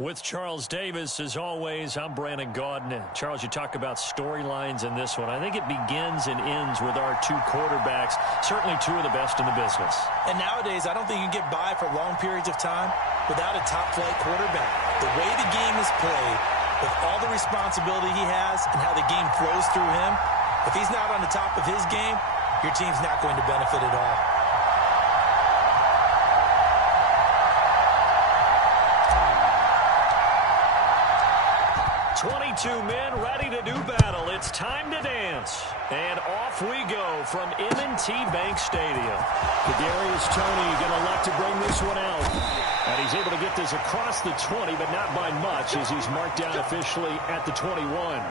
With Charles Davis, as always, I'm Brandon Gaudin. Charles, you talk about storylines in this one. I think it begins and ends with our two quarterbacks, certainly two of the best in the business. And nowadays, I don't think you can get by for long periods of time without a top-flight quarterback. The way the game is played, with all the responsibility he has and how the game flows through him, if he's not on the top of his game, your team's not going to benefit at all. 22 men ready to do battle. It's time to dance. And off we go from M&T Bank Stadium. Kadarius Toney going to elect to bring this one out. And he's able to get this across the 20, but not by much, as he's marked down officially at the 21.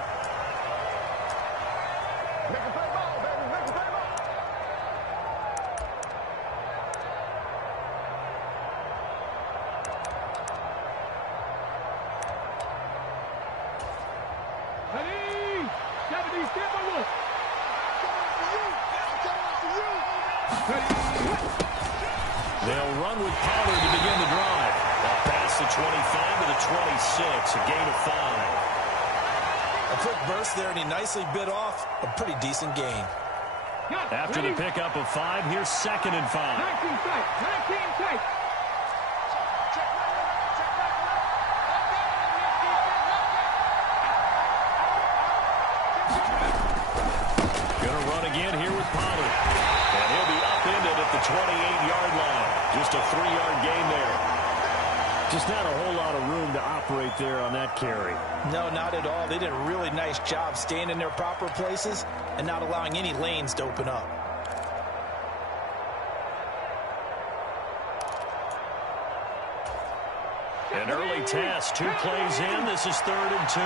They'll run with Pollard to begin the drive. Up past the 25 to the 26, a gain of 5. A quick burst there, and he nicely bit off a pretty decent gain. After the pickup of 5, here's 2nd and 5. 19 tight. Gonna run again here with Pollard. And he'll be upended at the 28-yard line. Just a 3-yard gain there. Just not a whole lot of room to operate there on that carry. No, not at all. They did a really nice job staying in their proper places and not allowing any lanes to open up. An early test, 2 plays in. This is 3rd and 2.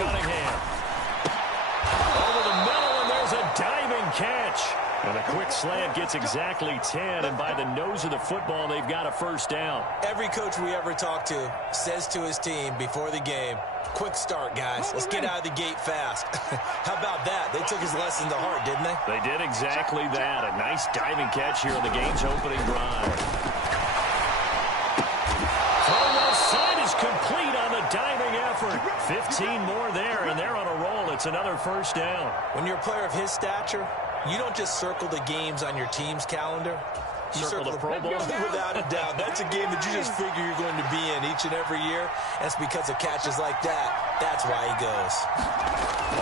Cunningham. Over the middle, and there's a diving catch. And a quick slant gets exactly 10, and by the nose of the football, they've got a first down. Every coach we ever talk to says to his team before the game, quick start, guys. Let's get out of the gate fast. How about that? They took his lesson to heart, didn't they? They did exactly that. A nice diving catch here on the game's opening drive. Throw left side is complete on the diving effort. 15 more there, and they're on a roll. It's another first down. When you're a player of his stature, you don't just circle the games on your team's calendar. You circle the Pro Bowl? Without a doubt. That's a game that you just figure you're going to be in each and every year. That's because of catches like that. That's why he goes.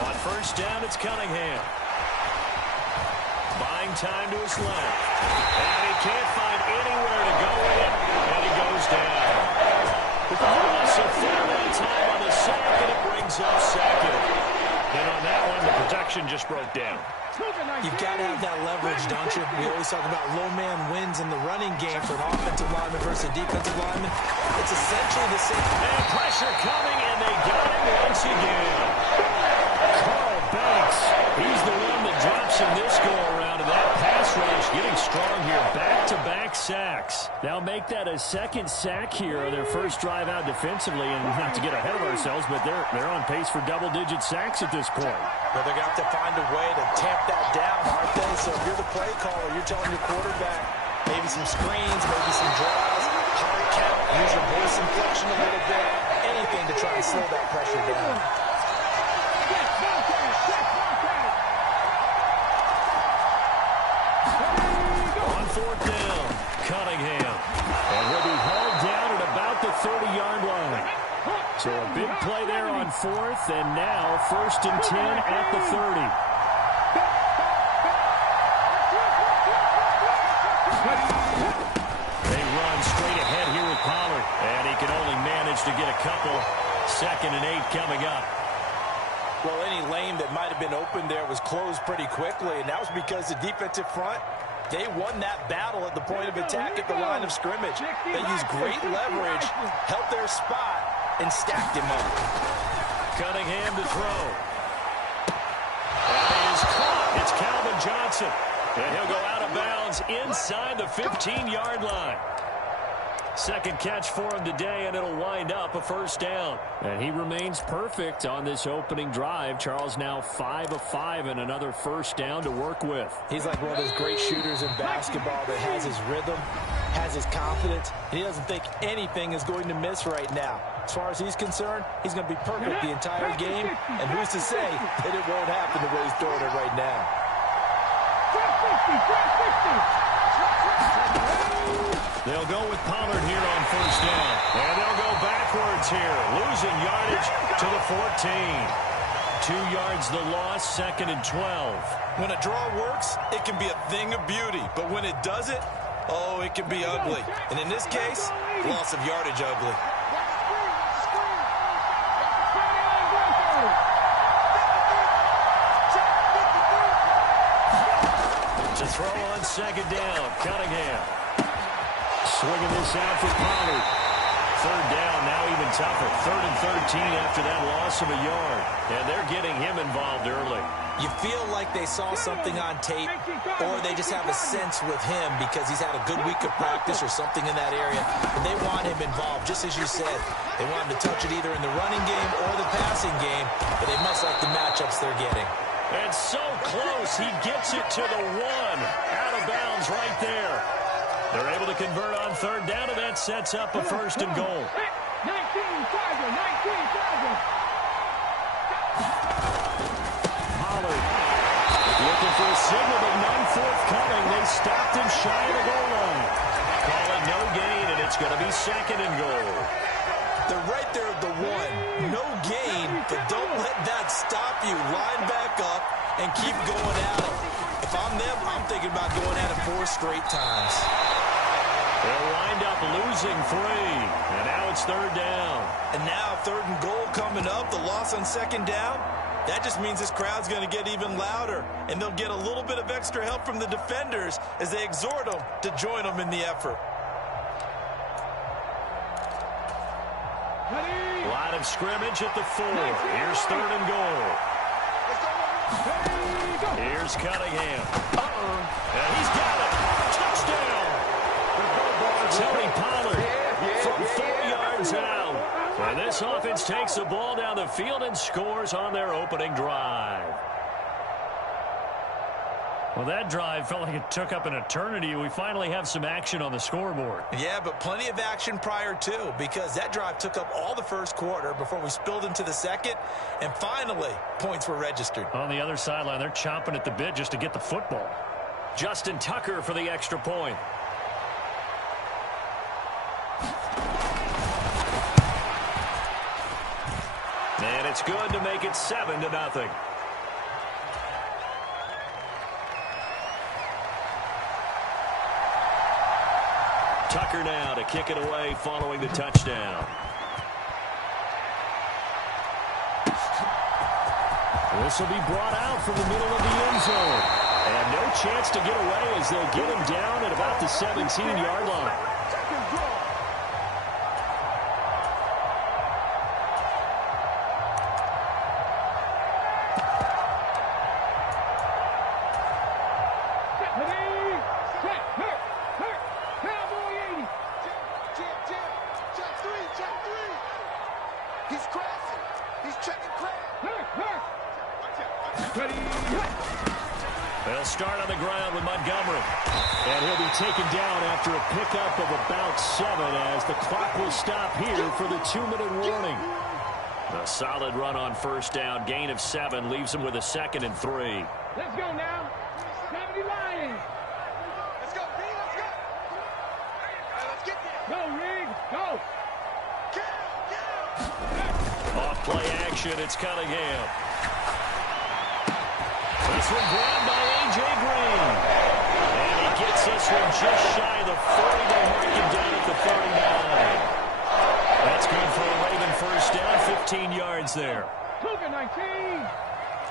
On first down, it's Cunningham. Buying time to his left. And he can't find anywhere to go in. And he goes down. With the loss of 4 time on the sack, and it brings up 2nd. And on that one, the protection just broke down. You've got to have that leverage, don't you? We always talk about low man wins in the running game for an offensive lineman versus a defensive lineman. It's essentially the same. And pressure coming, and they got him once again. Carl Banks, he's the one that drops in this go-around, and that pass rush getting strong here. Back-to-back sacks. Now make that a 2nd sack here on their first drive out defensively, and not to get ahead of ourselves, but they're on pace for double-digit sacks at this point. Well, they're going to have to find a way to tamp that down, aren't they? So if you're the play caller, you're telling your quarterback maybe some screens, maybe some draws, hard count, use your voice inflection a little bit, anything to try and slow that pressure down. On 4th down, Cunningham. And he'll be hauled down at about the 30-yard line. So a big play there on 4th, and now 1st and 10 at the 30. They run straight ahead here with Pollard, and he can only manage to get a couple. 2nd and 8 coming up. Well, any lane that might have been open there was closed pretty quickly, and that was because the defensive front, they won that battle at the point of attack at the line of scrimmage. They used great leverage, held their spot, and stacked him up. Cunningham to throw. And he is caught. It's Calvin Johnson. And he'll go out of bounds inside the 15-yard line. Second catch for him today, and it'll wind up a first down. And he remains perfect on this opening drive. Charles now 5 of 5 and another first down to work with. He's like one of those great shooters in basketball that has his rhythm, has his confidence, and he doesn't think anything is going to miss right now. As far as he's concerned, he's going to be perfect the entire game, and who's to say that it won't happen the way he's throwing it right now. They'll go with Pollard here on first down. And they'll go backwards here, losing yardage to the 14. 2 yards the loss, 2nd and 12. When a draw works, it can be a thing of beauty. But when it doesn't, oh, it can be ugly. And in this case, loss of yardage ugly. To throw on 2nd down, Cunningham. Swinging this out for Pollard. 3rd down, now even tougher. 3rd and 13 after that loss of a yard. And they're getting him involved early. You feel like they saw something on tape, or they just have a sense with him because he's had a good week of practice or something in that area. And they want him involved, just as you said. They want him to touch it either in the running game or the passing game, but they must like the matchups they're getting. And so close, he gets it to the 1. Out of bounds right there. They're able to convert on 3rd down, and that sets up a 1st and goal. 19 Tiger. Pollard looking for a signal, but none forthcoming. They stopped him shy of the goal line. Call it no gain, and it's going to be 2nd and goal. They're right there at the 1. No gain, but don't let that stop you. Line back up and keep going at it. If I'm them, I'm thinking about going at it 4 straight times. They'll wind up losing 3, and now it's 3rd down. And now 3rd and goal coming up, the loss on 2nd down. That just means this crowd's going to get even louder, and they'll get a little bit of extra help from the defenders as they exhort them to join them in the effort. Line of scrimmage at the 4. Here's 3rd and goal. Here's Cunningham. And he's got it. Touchdown. Tony Pollard from 4 yards out. And this offense takes the ball down the field and scores on their opening drive. Well, that drive felt like it took up an eternity. We finally have some action on the scoreboard. Yeah, but plenty of action prior to, because that drive took up all the first quarter before we spilled into the second, and finally, points were registered. On the other sideline, they're chomping at the bit just to get the football. Justin Tucker for the extra point. And it's good to make it 7-0. Tucker now to kick it away following the touchdown. This will be brought out from the middle of the end zone. And no chance to get away as they'll get him down at about the 17-yard line. They'll start on the ground with Montgomery. And he'll be taken down after a pickup of about 7 as the clock will stop here for the 2-minute warning. A solid run on first down. Gain of 7 leaves him with a 2nd and 3. Let's go now. 70 Lions. Let's go, B. Let's go. All right, let's get there. Go, Rig. Go. Off play action. It's Cunningham. This one grabbed by A.J. Green. And he gets this one just shy of the 40. They mark him down at the 39. That's good for a Raven first down. 15 yards there. Cougar 19.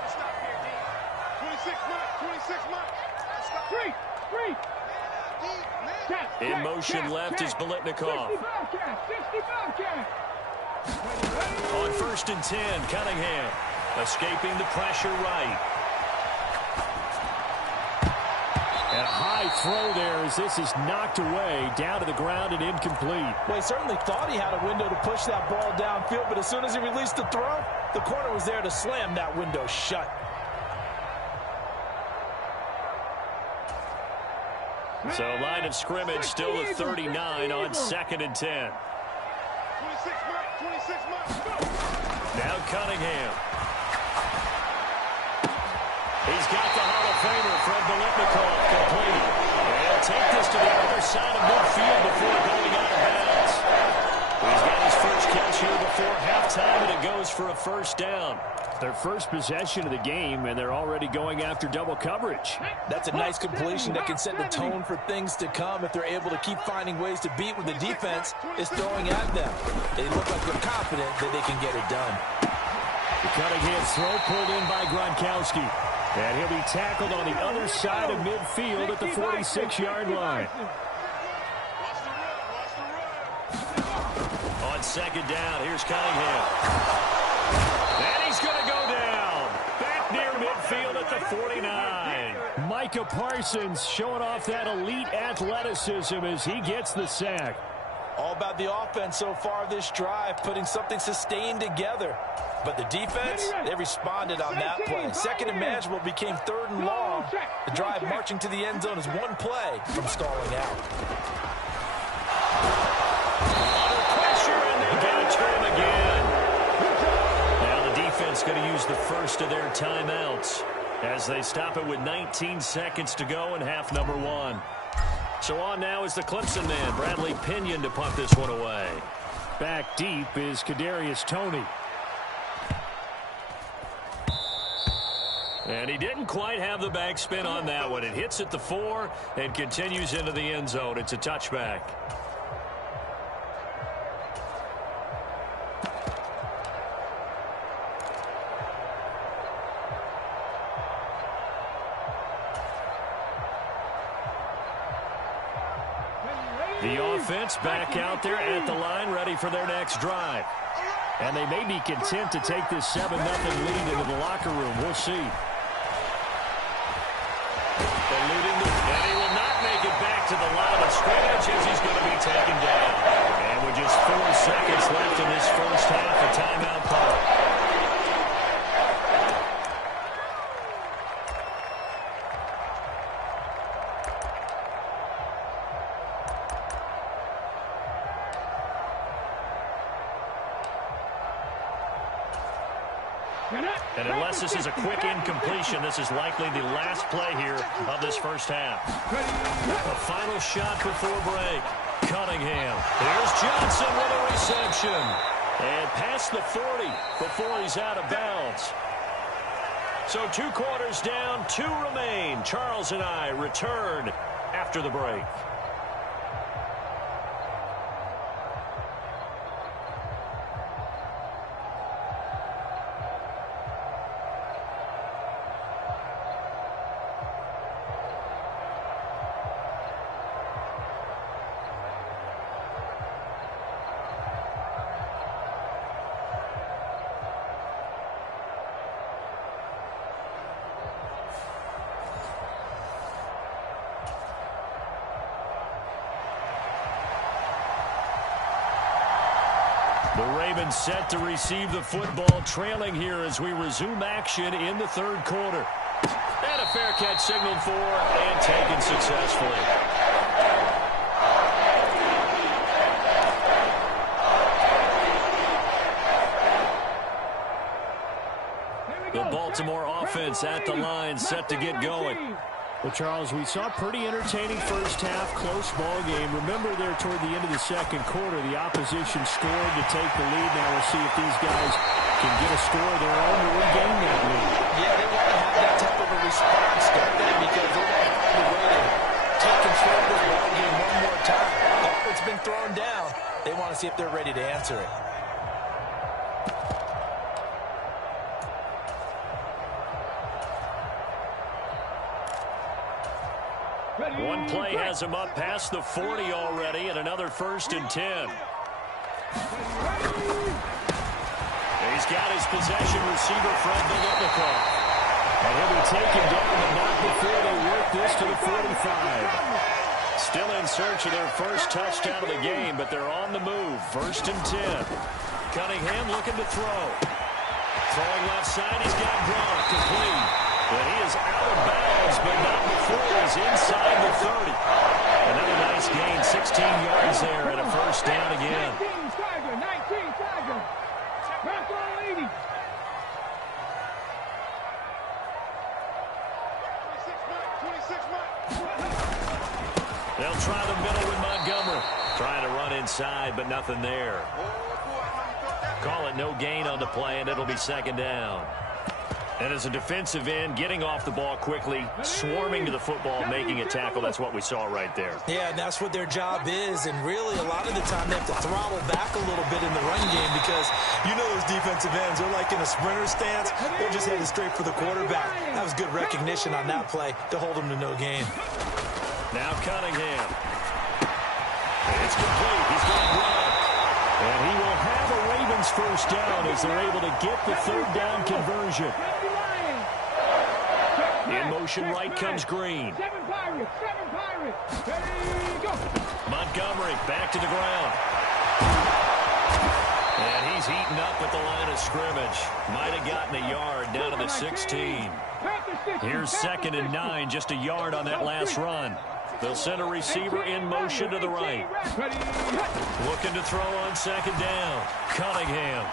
Stop here, D. 26 months. 26 months. Stop. Free. In motion left is Biletnikoff. 60 Bobcat. On 1st and 10, Cunningham escaping the pressure right. And a high throw there as this is knocked away, down to the ground and incomplete. Well, he certainly thought he had a window to push that ball downfield, but as soon as he released the throw, the corner was there to slam that window shut. So line of scrimmage still at 39 on 2nd and 10. 26 months. Now Cunningham. He's got the Hall of Famer, Fred Biletnikoff, complete. And he'll take this to the other side of midfield before going out of bounds. He's got his first catch here before halftime, and it goes for a first down. Their first possession of the game, and they're already going after double coverage. That's a nice completion that can set the tone for things to come if they're able to keep finding ways to beat what the defense is throwing at them. They look like they're confident that they can get it done. The Cunningham throw pulled in by Gronkowski. And he'll be tackled on the other side of midfield at the 46-yard line. On 2nd down, here's Cunningham. And he's going to go down. Back near midfield at the 49. Micah Parsons showing off that elite athleticism as he gets the sack. All about the offense so far this drive, putting something sustained together. But the defense, they responded on that play. Second and manageable became 3rd and long. The drive marching to the end zone is one play from stalling out. Under pressure, and they get it to him again. Now the defense going to use the first of their timeouts as they stop it with 19 seconds to go in half number 1. So on now is the Clemson man, Bradley Pinion, to punt this one away. Back deep is Kadarius Toney. And he didn't quite have the backspin on that one. It hits at the 4 and continues into the end zone. It's a touchback. The offense back out there at the line, ready for their next drive. And they may be content to take this 7-0 lead into the locker room. We'll see. And he will not make it back to the line of scrimmage as he's going to be taken down. And with just 4 seconds left in this first half, a timeout call. And unless this is a quick incompletion, this is likely the last play here of this first half. A final shot before break. Cunningham. Here's Johnson with a reception. And past the 40 before he's out of bounds. So 2 quarters down, 2 remain. Charles and I return after the break. The Ravens set to receive the football, trailing here as we resume action in the 3rd quarter. And a fair catch signaled for and taken successfully. The Baltimore offense at the line, set to get going. Well, Charles, we saw a pretty entertaining first half, close ball game. Remember there toward the end of the 2nd quarter, the opposition scored to take the lead. Now we'll see if these guys can get a score of their own to regain that lead. Yeah, they want to have that type of a response, don't they? Because they want to find a way to take control of this ball game one more time. After it's been thrown down, they want to see if they're ready to answer it. One play has him up past the 40 already, and another 1st and 10. He's got his possession receiver, Fred Biletnikoff. And And he'll be taken down, but not before they work this to the 45. Still in search of their first touchdown of the game, but they're on the move. 1st and 10. Cunningham looking to throw. Throwing left side, he's got Gronk complete. But he is out of bounds, but not before he's inside the 30. Another nice gain, 16 yards there, and a first down again. 19 Tiger. Back on 80. 26 months. They'll try the middle with Montgomery. Trying to run inside, but nothing there. Call it no gain on the play, and it'll be 2nd down. And as a defensive end, getting off the ball quickly, swarming to the football, making a tackle, that's what we saw right there. Yeah, and that's what their job is. And really, a lot of the time, they have to throttle back a little bit in the run game because you know those defensive ends, they're like in a sprinter stance. They're just headed straight for the quarterback. That was good recognition on that play to hold them to no gain. Now Cunningham. It's complete. He's going to run. And he will have a Ravens first down as they're able to get the 3rd down conversion. In motion right comes Green. 7 Pirates. Ready, go. Montgomery back to the ground. And he's eaten up at the line of scrimmage. Might have gotten a yard down to the 16. Here's 2nd and 9, just a yard on that last run. They'll send a receiver in motion to the right. Looking to throw on 2nd down. Cunningham.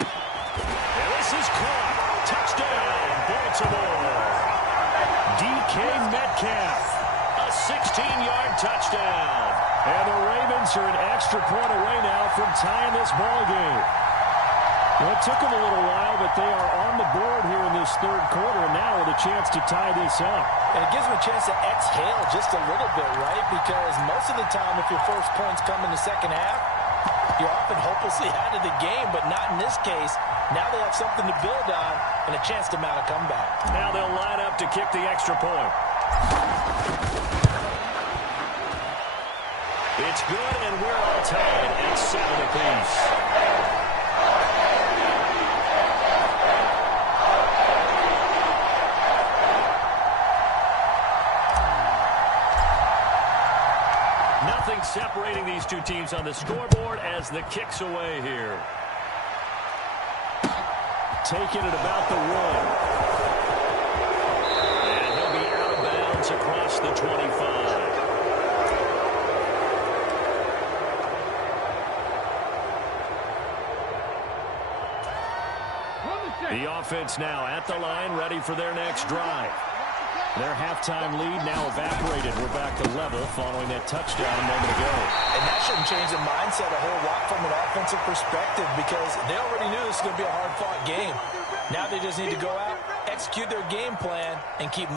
And this is caught. Touchdown, Baltimore. DK Metcalf. A 16-yard touchdown. And the Ravens are an extra point away now from tying this ball game. Well, it took them a little while, but they are on the board here in this 3rd quarter, and now with a chance to tie this up. And it gives them a chance to exhale just a little bit, right? Because most of the time, if your first points come in the 2nd half, you're often hopelessly out of the game, but not in this case. Now they have something to build on and a chance to mount a comeback. Now they'll line up to kick the extra point. It's good, and we're all tied at 7 apiece. Nothing separating these two teams on the scoreboard as the kick's away here. Taking it about the 1. And he'll be out of bounds across the 25. The offense now at the line, ready for their next drive. Their halftime lead now evaporated. We're back to level following that touchdown a moment ago. And that shouldn't change the mindset a whole lot from an offensive perspective because they already knew this was going to be a hard-fought game. Now they just need to go out, execute their game plan, and keep